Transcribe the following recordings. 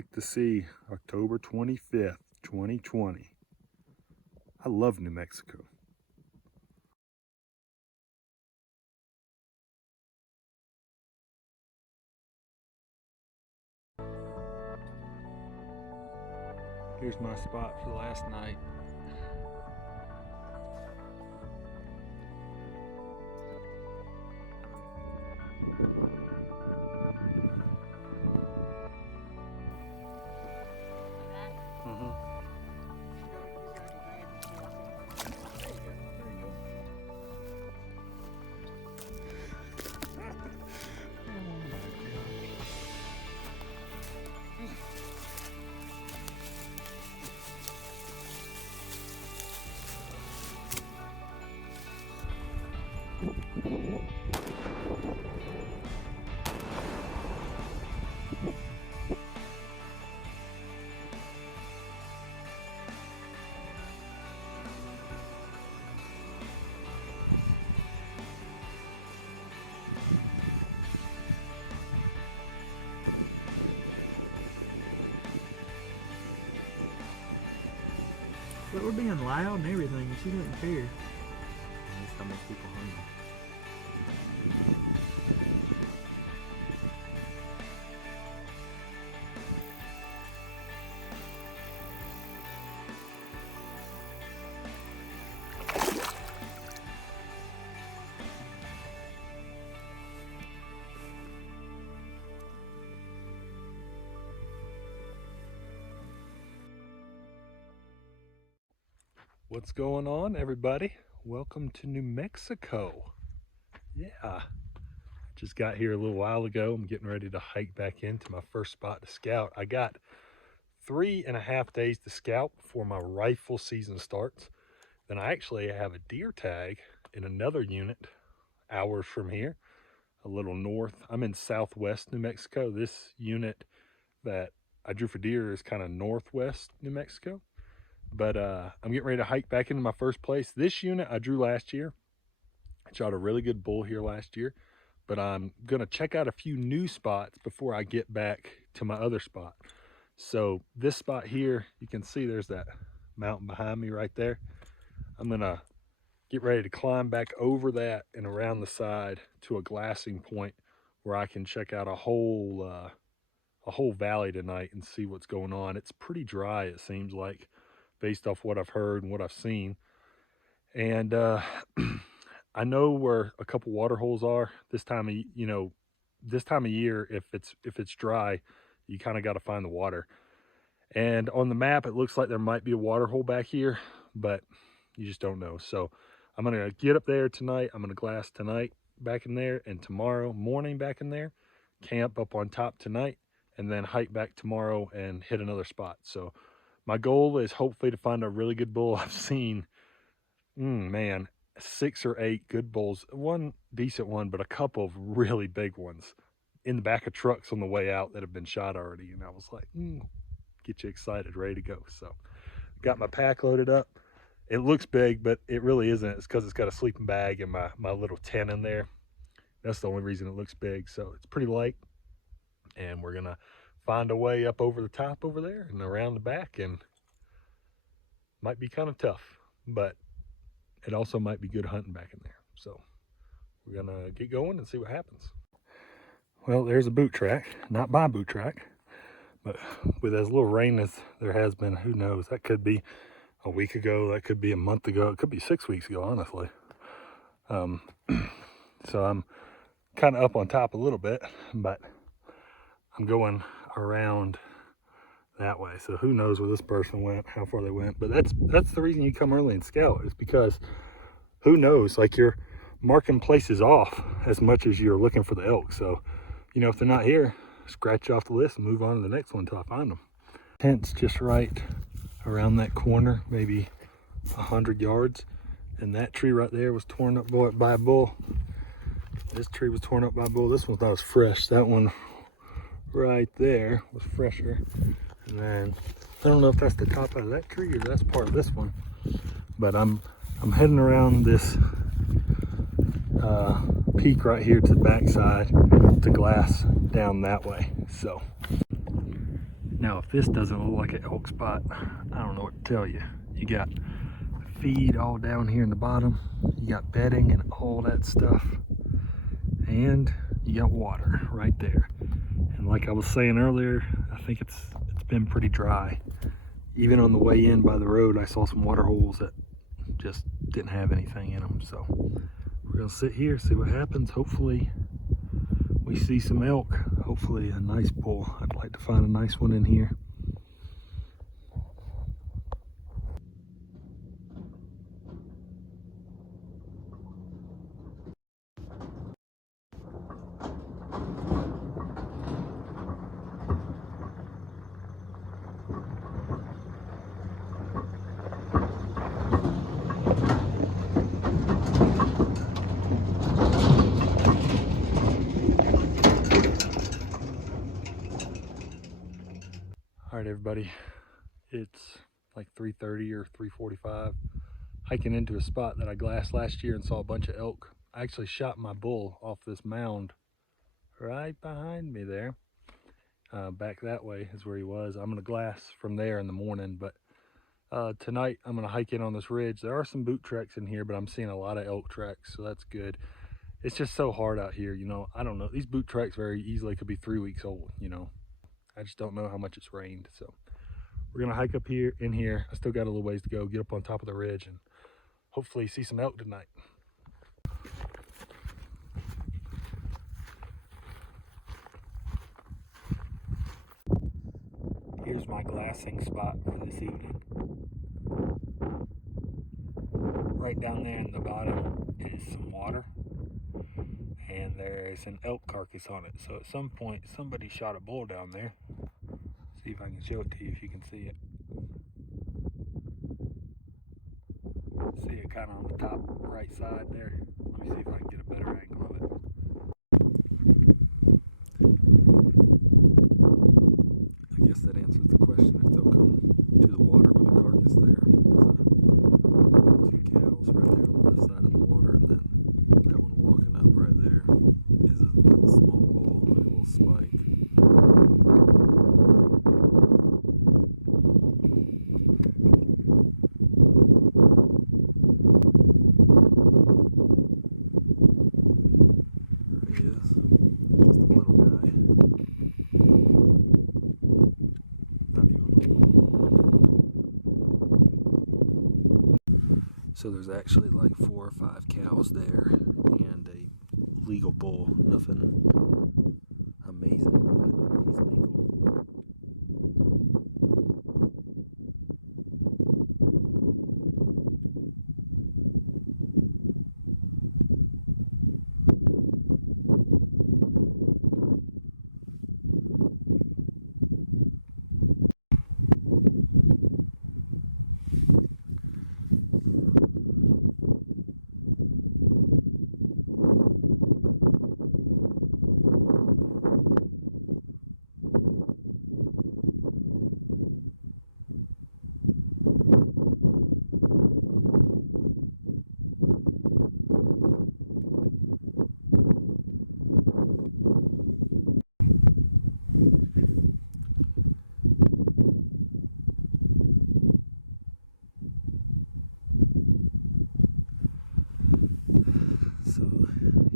like to see October 25th, 2020. I love New Mexico. Here's my spot for last night. But we're being loud and everything, and she doesn't care. What's going on, everybody? Welcome to New Mexico. Yeah, just got here a little while ago. I'm getting ready to hike back into my first spot to scout. I got 3.5 days to scout before my rifle season starts. Then I actually have a deer tag in another unit hours from here, a little north. I'm in southwest New Mexico. This unit that I drew for deer is kind of northwest New Mexico. But I'm getting ready to hike back into my first place. This unit I drew last year. I shot a really good bull here last year. But I'm going to check out a few new spots before I get back to my other spot. So this spot here, you can see there's that mountain behind me right there. I'm going to get ready to climb back over that and around the side to a glassing point where I can check out a whole valley tonight and see what's going on. It's pretty dry, it seems like, based off what I've heard and what I've seen. And I know where a couple water holes are this time of, this time of year. If it's dry, you kind of got to find the water. And on the map, it looks like there might be a water hole back here, but you just don't know. So I'm going to get up there tonight. I'm going to glass tonight back in there, and tomorrow morning back in there, camp up on top tonight, and then hike back tomorrow and hit another spot. So my goal is hopefully to find a really good bull. I've seen, 6 or 8 good bulls, one decent one, but a couple of really big ones in the back of trucks on the way out that have been shot already. And I was like, get you excited, ready to go. So got my pack loaded up. It looks big, but it really isn't. It's because it's got a sleeping bag and my little tent in there. That's the only reason it looks big. So it's pretty light. And we're going to find a way up over the top over there and around the back, and might be kind of tough, but it also might be good hunting back in there. So we're going to get going and see what happens. Well, there's a boot track, not my boot track, but with as little rain as there has been, who knows? That could be a week ago, that could be a month ago, it could be 6 weeks ago, honestly. So I'm kind of up on top a little bit, but I'm going around that way. So who knows where this person went, how far they went. But that's the reason you come early and scout, is because who knows, like, you're marking places off as much as you're looking for the elk. So, if they're not here, scratch you off the list and move on to the next one until I find them. Tent's just right around that corner, maybe 100 yards. And that tree right there was torn up by a bull. This tree was torn up by a bull. This one's not as fresh. That one right there was fresher. And then I don't know if that's the top out of that tree or that's part of this one, but I'm heading around this peak right here to the backside to glass down that way. So Now, if this doesn't look like an elk spot, I don't know what to tell you. You got feed all down here in the bottom. You got bedding and all that stuff. And you got water right there. And like I was saying earlier, I think it's been pretty dry. Even on the way in by the road, I saw some water holes that just didn't have anything in them. So we're gonna sit here, see what happens. Hopefully we see some elk. Hopefully a nice bull. I'd like to find a nice one in here. All right, everybody, it's like 3:30 or 3:45. Hiking into a spot that I glassed last year and saw a bunch of elk. I actually shot my bull off this mound right behind me there. Back that way is where he was. I'm gonna glass from there in the morning, but tonight I'm gonna hike in on this ridge. There are some boot tracks in here, but I'm seeing a lot of elk tracks, so that's good. It's just so hard out here, you know. I don't know. These boot tracks very easily could be 3 weeks old, you know. I just don't know how much it's rained. So we're gonna hike up here in here. I still got a little ways to go, get up on top of the ridge and hopefully see some elk tonight. Here's my glassing spot for this evening. Right down there in the bottom is some water, and there's an elk carcass on it. So at some point somebody shot a bull down there. See if I can show it to you if you can see it. See it kind of on the top right side there. Let me see if I can get a better angle of it. I guess that answers the question if they'll come to the water with a carcass there. There's two cows right there on the left side of the water, and then that one walking up right there is a small bull, a little spike. So there's actually like 4 or 5 cows there and a legal bull. Nothing amazing, but he's legal. So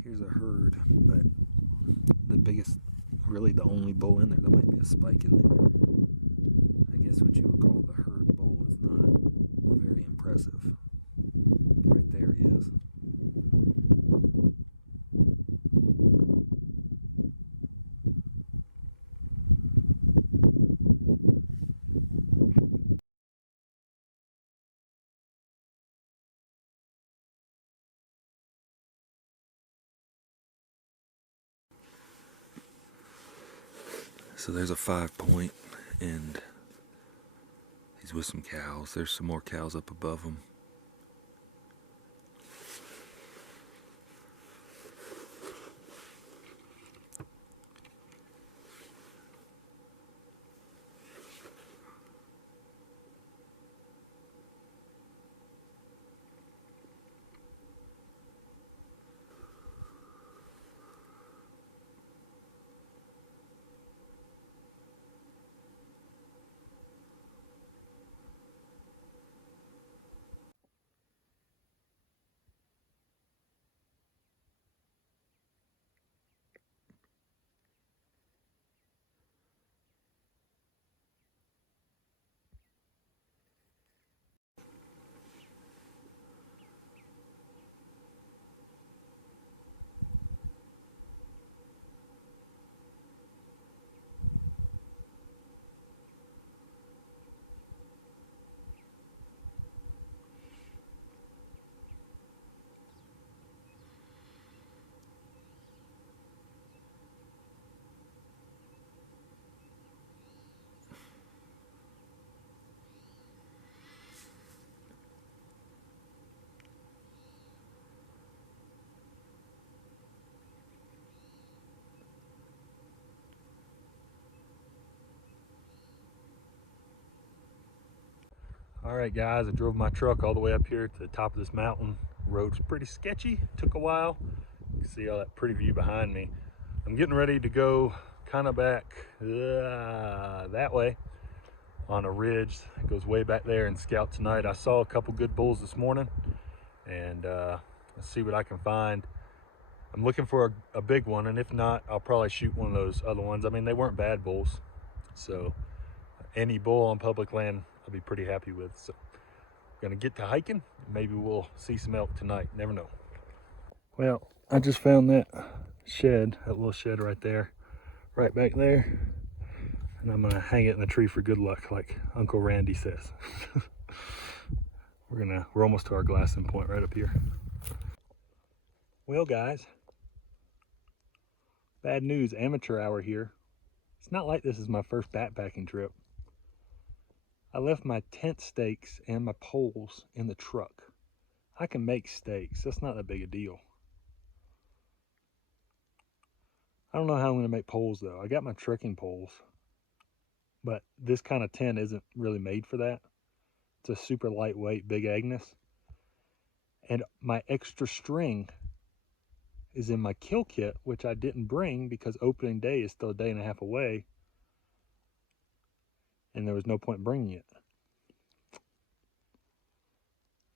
here's a herd, but the biggest, really the only bull in there, there might be a spike in there. I guess what you would call the herd bull is not very impressive. Right there he is. So there's a 5 point, and he's with some cows. There's some more cows up above him. All right, guys, I drove my truck all the way up here to the top of this mountain. Road's pretty sketchy, took a while. You can see all that pretty view behind me. I'm getting ready to go kind of back that way on a ridge. It goes way back there and scout tonight. I saw a couple good bulls this morning, and let's see what I can find. I'm looking for a big one, and if not, I'll probably shoot one of those other ones. I mean, they weren't bad bulls, so any bull on public land I'll be pretty happy with. So gonna get to hiking. Maybe we'll see some elk tonight. Never know. Well, I just found that shed, that little shed right there, right back there, and I'm gonna hang it in the tree for good luck, like Uncle Randy says. We're almost to our glassing point right up here. Well, guys, bad news, amateur hour here. It's not like this is my first backpacking trip. I left my tent stakes and my poles in the truck. I can make stakes, that's not that big a deal. I don't know how I'm gonna make poles though. I got my trekking poles, but this kind of tent isn't really made for that. It's a super lightweight Big Agnes. And my extra string is in my kill kit, which I didn't bring because opening day is still a day and a half away. And there was no point in bringing it.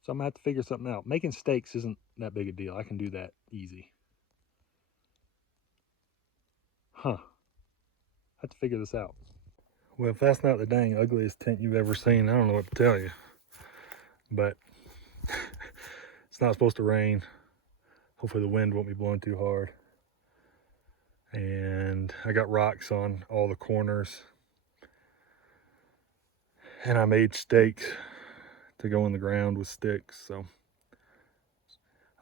So I'm gonna have to figure something out. Making stakes isn't that big a deal. I can do that easy. Huh. I have to figure this out. Well, if that's not the dang ugliest tent you've ever seen, I don't know what to tell you. But it's not supposed to rain. Hopefully the wind won't be blowing too hard. And I got rocks on all the corners. And I made stakes to go in the ground with sticks. So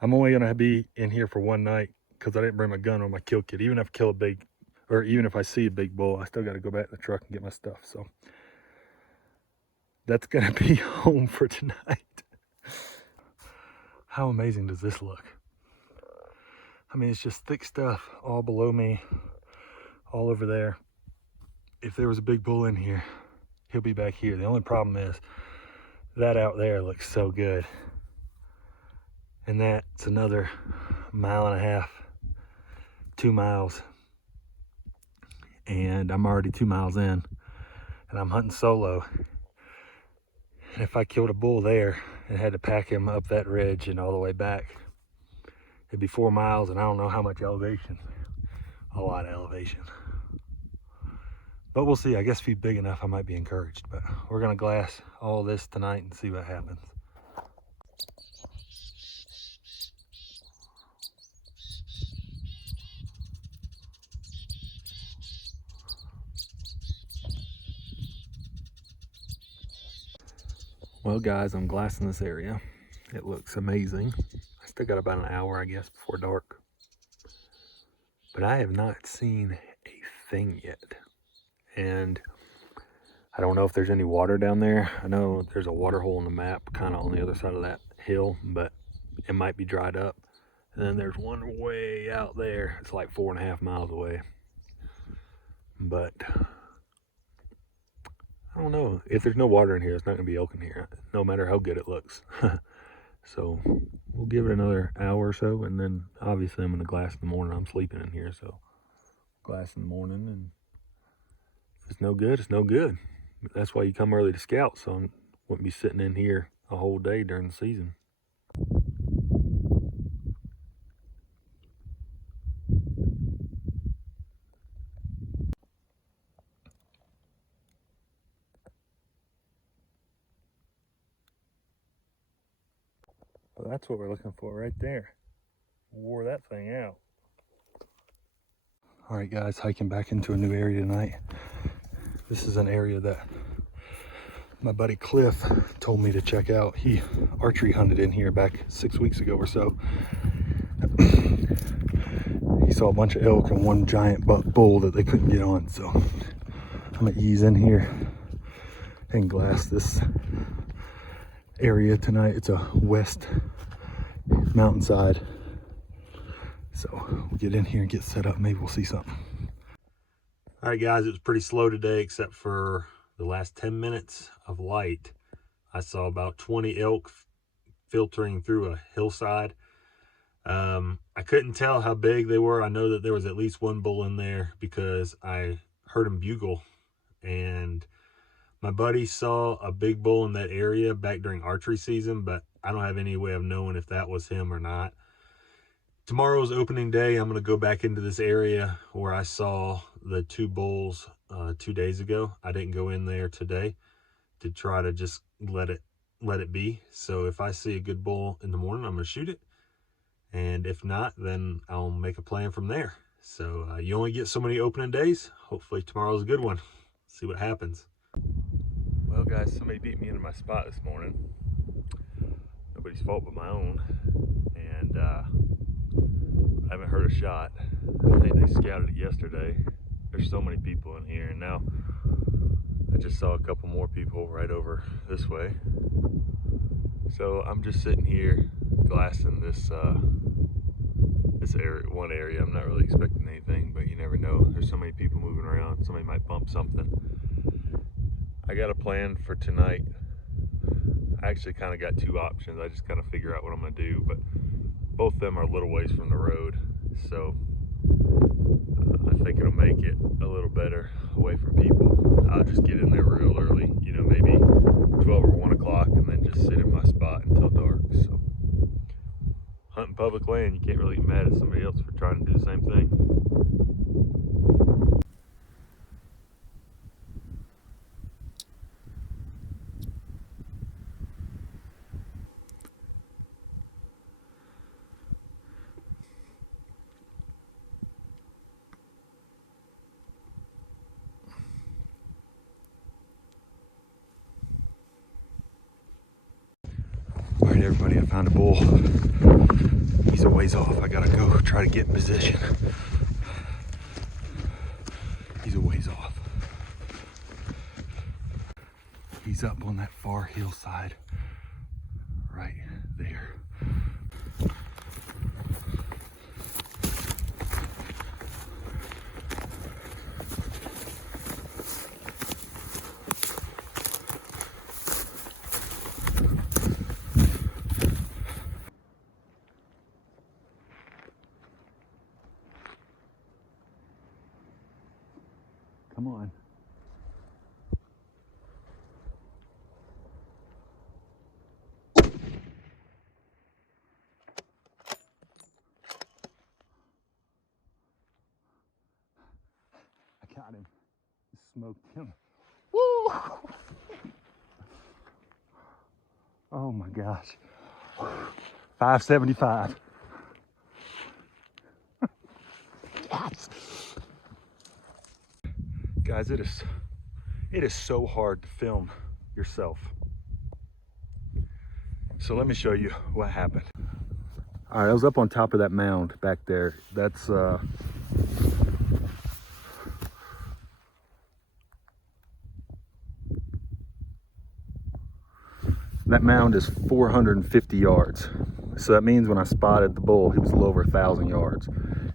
I'm only gonna be in here for one night because I didn't bring my gun or my kill kit. Even if I kill a big, or even if I see a big bull, I still gotta go back to the truck and get my stuff. So that's gonna be home for tonight. How amazing does this look? I mean, it's just thick stuff all below me, all over there. If there was a big bull in here, he'll be back here. The only problem is that out there looks so good. And that's another 1.5 miles, 2 miles. And I'm already 2 miles in, and I'm hunting solo. And if I killed a bull there and had to pack him up that ridge and all the way back, it'd be 4 miles, and I don't know how much elevation. A lot of elevation. But we'll see. I guess if he's big enough, I might be encouraged. But we're gonna glass all this tonight and see what happens. Well, guys, I'm glassing this area. It looks amazing. I still got about an hour, I guess, before dark. But I have not seen a thing yet. And I don't know if there's any water down there. I know there's a water hole on the map kind of on the other side of that hill, but it might be dried up. And then there's one way out there. It's like 4.5 miles away. But I don't know. If there's no water in here, it's not going to be elk in here, no matter how good it looks. So we'll give it another hour or so, and then obviously I'm going to glass in the morning. I'm sleeping in here, so glass in the morning, and if it's no good, it's no good. That's why you come early to scout, so I wouldn't be sitting in here a whole day during the season. Well, that's what we're looking for right there. Wore that thing out. All right, guys, hiking back into a new area tonight. This is an area that my buddy Cliff told me to check out. He archery hunted in here back 6 weeks ago or so. He saw a bunch of elk and one giant bull that they couldn't get on. So I'm gonna ease in here and glass this area tonight. It's a west mountainside. So we'll get in here and get set up. Maybe we'll see something. All right, guys, it was pretty slow today except for the last 10 minutes of light. I saw about 20 elk filtering through a hillside. I couldn't tell how big they were. I know that there was at least one bull in there because I heard him bugle, and my buddy saw a big bull in that area back during archery season, but I don't have any way of knowing if that was him or not. Tomorrow's opening day. I'm going to go back into this area where I saw the two bulls 2 days ago. I didn't go in there today to try to just let it be. So if I see a good bull in the morning, I'm going to shoot it. And if not, then I'll make a plan from there. So you only get so many opening days. Hopefully tomorrow's a good one. See what happens. Well, guys, somebody beat me into my spot this morning. Nobody's fault but my own. And I haven't heard a shot. I think they scouted it yesterday. There's so many people in here, and now I just saw a couple more people right over this way. So I'm just sitting here glassing this one area. I'm not really expecting anything, but you never know. There's so many people moving around. Somebody might bump something. I got a plan for tonight. I actually kind of got two options. I just kind of figure out what I'm going to do, but both of them are a little ways from the road, so I think it'll make it a little better away from people. I'll just get in there real early, you know, maybe 12 or 1 o'clock, and then just sit in my spot until dark. So hunting public land, you can't really get mad at somebody else for trying to do the same thing. All right, everybody, I found a bull. He's a ways off. I gotta go try to get in position. He's a ways off. He's up on that far hillside right there. Come on. I got him. Smoked him. Woo! Oh my gosh. 575. Guys, it is so hard to film yourself. So let me show you what happened. All right, I was up on top of that mound back there. That's that mound is 450 yards. So that means when I spotted the bull, he was a little over 1,000 yards.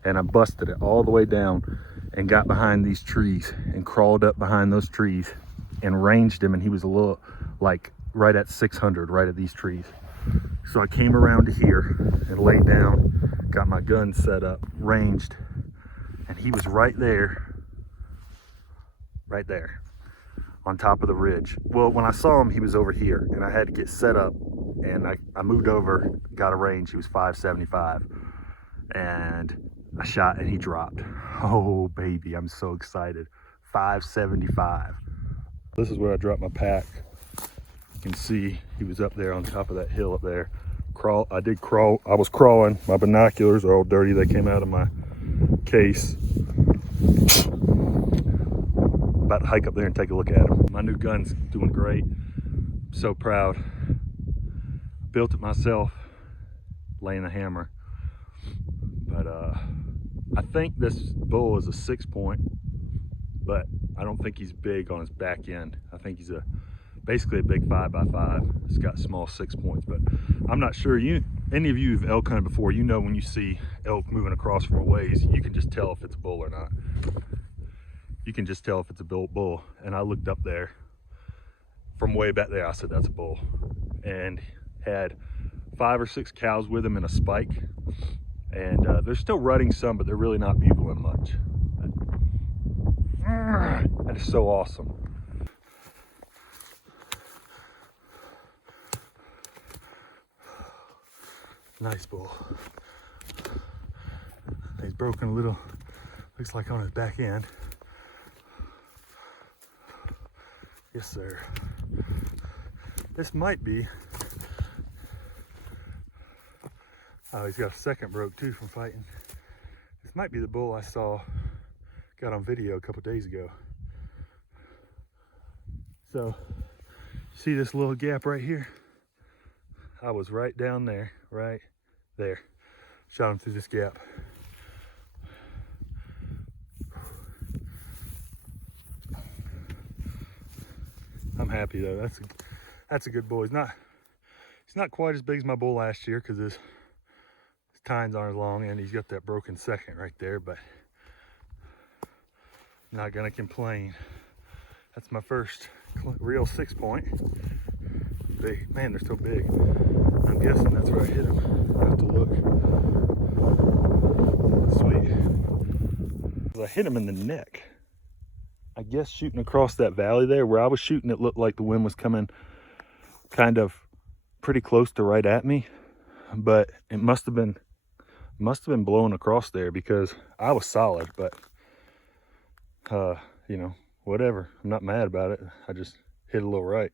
And I busted it all the way down and got behind these trees and crawled up behind those trees and ranged him, and he was a little, like, right at 600, right at these trees. So I came around to here and laid down, got my gun set up, ranged, and he was right there, on top of the ridge. Well, when I saw him, he was over here, and I had to get set up, and I moved over, got a range. He was 575, and I shot, and he dropped. Oh baby, I'm so excited. 575. This is where I dropped my pack. You can see he was up there on top of that hill up there. I was crawling. My binoculars are all dirty. They came out of my case. About to hike up there and take a look at him. My new gun's doing great. I'm so proud. Built it myself, laying the hammer. But I think this bull is a 6-point, but I don't think he's big on his back end. I think he's basically a big 5x5. It's got small 6 points, but I'm not sure. Any of you who've elk hunted before, you know when you see elk moving across from a ways, you can just tell if it's a bull or not. You can just tell if it's a bull. And I looked up there from way back there. I said, that's a bull. And had 5 or 6 cows with him in a spike. And they're still rutting some, but they're really not bugling much. That is so awesome. Nice bull. He's broken a little, looks like on his back end. Yes, sir. This might be, oh, he's got a second broke too from fighting. This might be the bull I saw, got on video a couple days ago. So, see this little gap right here? I was right down there, right there. Shot him through this gap. I'm happy though. That's a good bull. He's not quite as big as my bull last year because his tines aren't as long, and he's got that broken second right there, but not gonna complain. That's my first real 6-point. Big, man, they're so big. I'm guessing that's where I hit him. I have to look. Sweet. I hit him in the neck. I guess shooting across that valley there, where I was shooting, it looked like the wind was coming kind of pretty close to right at me, but it must have been blowing across there because I was solid. But you know, whatever. I'm not mad about it. I just hit a little right.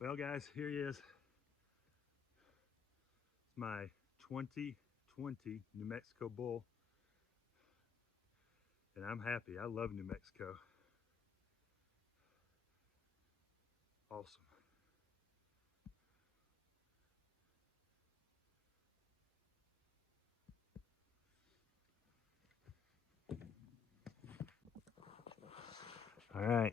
Well, guys, here he is. It's my 2020 New Mexico bull, and I'm happy. I love New Mexico. Awesome. All right,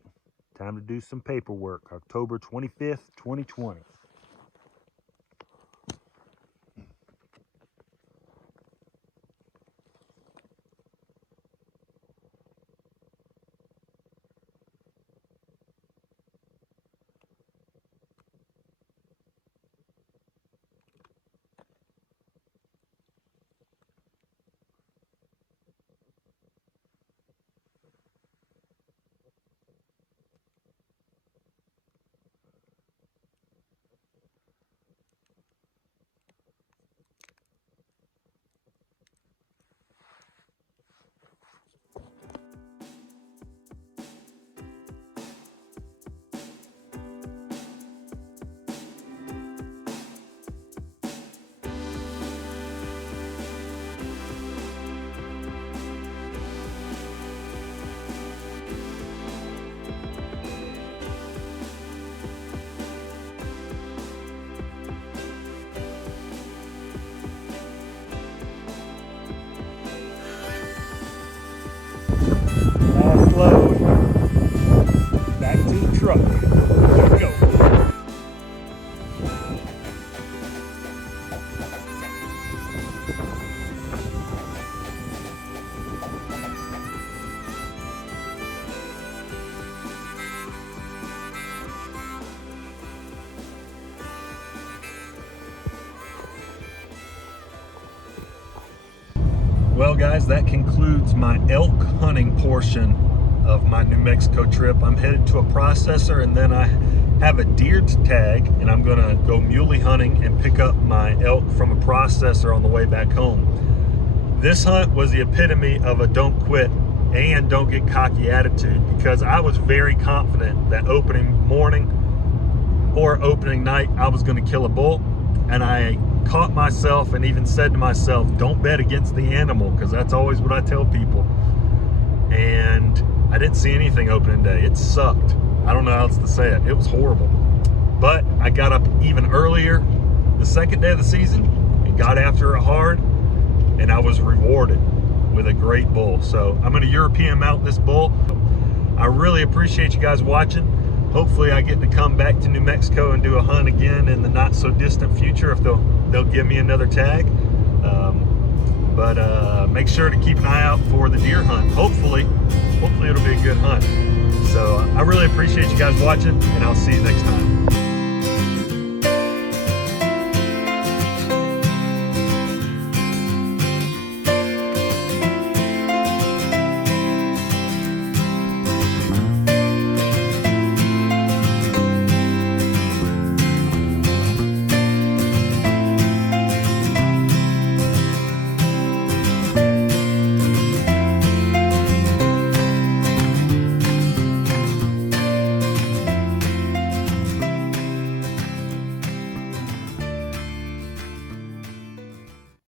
time to do some paperwork. October 25th, 2020. Well, guys, that concludes my elk hunting portion of my New Mexico trip. I'm headed to a processor, and then I have a deer tag, and I'm gonna go muley hunting and pick up my elk from a processor on the way back home. This hunt was the epitome of a don't quit and don't get cocky attitude, because I was very confident that opening morning or opening night I was gonna kill a bull, and I caught myself and even said to myself, don't bet against the animal, because that's always what I tell people. And I didn't see anything opening day. It sucked. I don't know how else to say it. It was horrible. But I got up even earlier the second day of the season and got after it hard, and I was rewarded with a great bull. So I'm going to European mount this bull. I really appreciate you guys watching. Hopefully I get to come back to New Mexico and do a hunt again in the not so distant future, if they'll give me another tag. But make sure to keep an eye out for the deer hunt. Hopefully it'll be a good hunt. So I really appreciate you guys watching, and I'll see you next time.